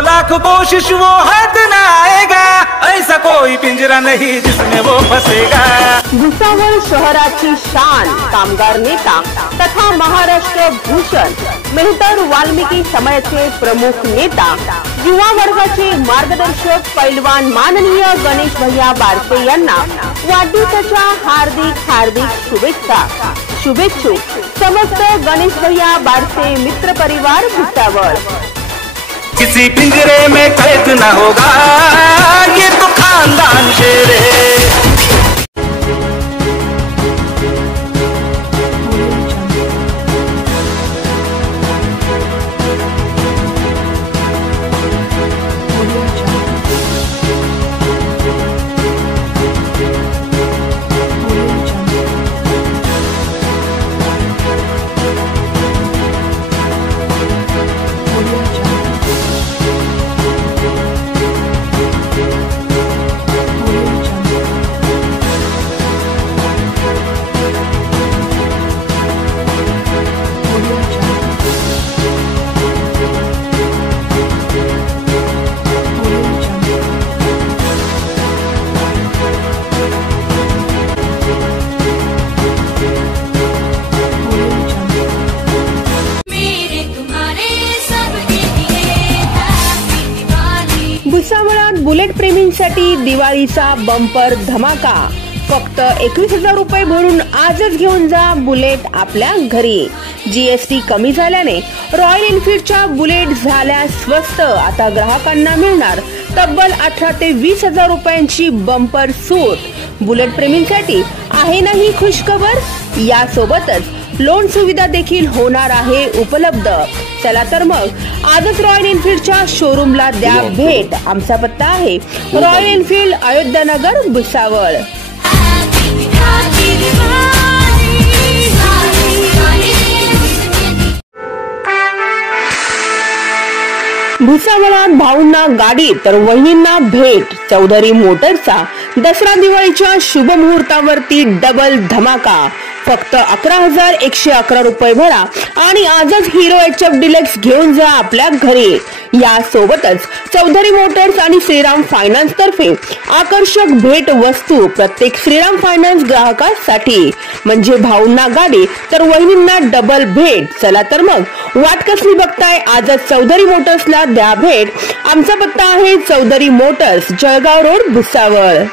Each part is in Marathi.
लाख कोशिश वो हाथ न आएगा, ऐसा कोई पिंजरा नहीं जिसमें वो फंसेगा। भुसावळ शहराची शान, कामगार नेता तथा महाराष्ट्र भूषण मेहतर वाल्मिकी समाजाचे प्रमुख नेता, युवा वर्गाचे मार्गदर्शक पैलवान माननीय गणेश भैया बारसे यांना वाढदिवसाच्या हार्दिक शुभेच्छा। शुभेच्छुक समस्त गणेश भैया बारसे मित्र परिवार भुसावळ। किसी पिंजरे में कैद न होगा, ये तो खानदान शेर है। भुसावळात बुलेट प्रेमींसाठी दिवाळीचा बंपर धमाका। फक्त 21,000 रुपये भरून आजच घेऊन जा बुलेट आपल्या घरी। जीएसटी कमी झाल्याने रॉयल एनफील्डच्या बुलेट झाल्या स्वस्त। आता ग्राहकांना मिळणार तब्बल 18 ते 20,000 रुपयांची बंपर सूट। बुलेट प्रेमींसाठी आहे ना ही खुशखबर। यासोबतच लोन सुविधा देखील होणार आहे उपलब्ध। चला तर मग आजच रॉयल एनफील्डच्या शोरूमला द्या भेट। आमचा पत्ता आहे रॉयल एनफील्ड, अयोध्यानगर, भुसावळ। भुसावळात भाऊंना गाडी तर वहिनींना भेट। चौधरी मोटर्सचा दसरा दिवाळीच्या शुभ मुहूर्तावरती डबल धमाका। फक्त 11,111 रुपये भरा आणि आजच हिरो HF डिलक्स घेऊन जा आपल्या घरी। यासोबतच चौधरी मोटर्स आणि श्रीराम फायनान्स तर्फे आकर्षक भेट वस्तू प्रत्येक श्रीराम फायनान्स ग्राहकासाठी, म्हणजे भाऊंना गाडी तर वहिनींना डबल भेट। चला तर मग वाट कसली बघताय, आजच चौधरी मोटर्सला द्या भेट। आमचा पत्ता आहे Chaudhary motors, Jalgaon road, Bhusawal.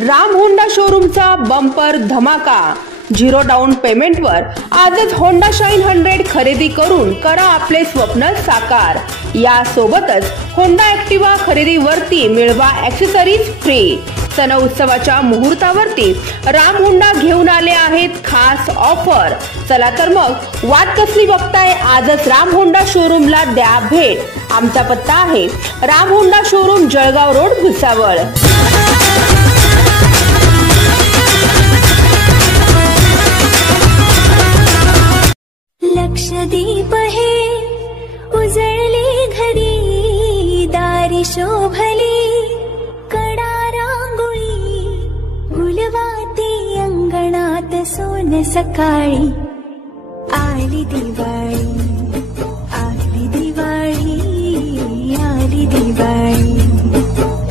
Ram Honda शोरूमचा बंपर धमाका। 0 डाऊन पेमेंटवर आजच होंडा शाईन 100 खरेदी करून करा आपले स्वप्न साकार। यासोबतच होंडा ऍक्टिवा खरेदीवरती मिळवा ॲक्सेसरीज फ्री। सण उत्सवाच्या मुहूर्तावरती राम होंडा घेऊन आले आहेत खास ऑफर। चला तर मग वाट कसली बघताय, आजच राम होंडा शोरूमला द्या भेट। आमचा पत्ता आहे Ram Honda showroom, Jalgaon road, Bhusawal. Lakshadweep हे उजळले घरी, दारी शोभली कडा रांगोळी, गुलवाती अंगणात सोन सकाळी। आली दिवाळी, आली दिवाळी, आली दिवाळी,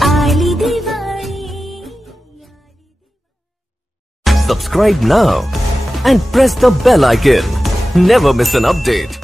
आली Diwali. Subscribe now and press the bell icon. Never miss an update.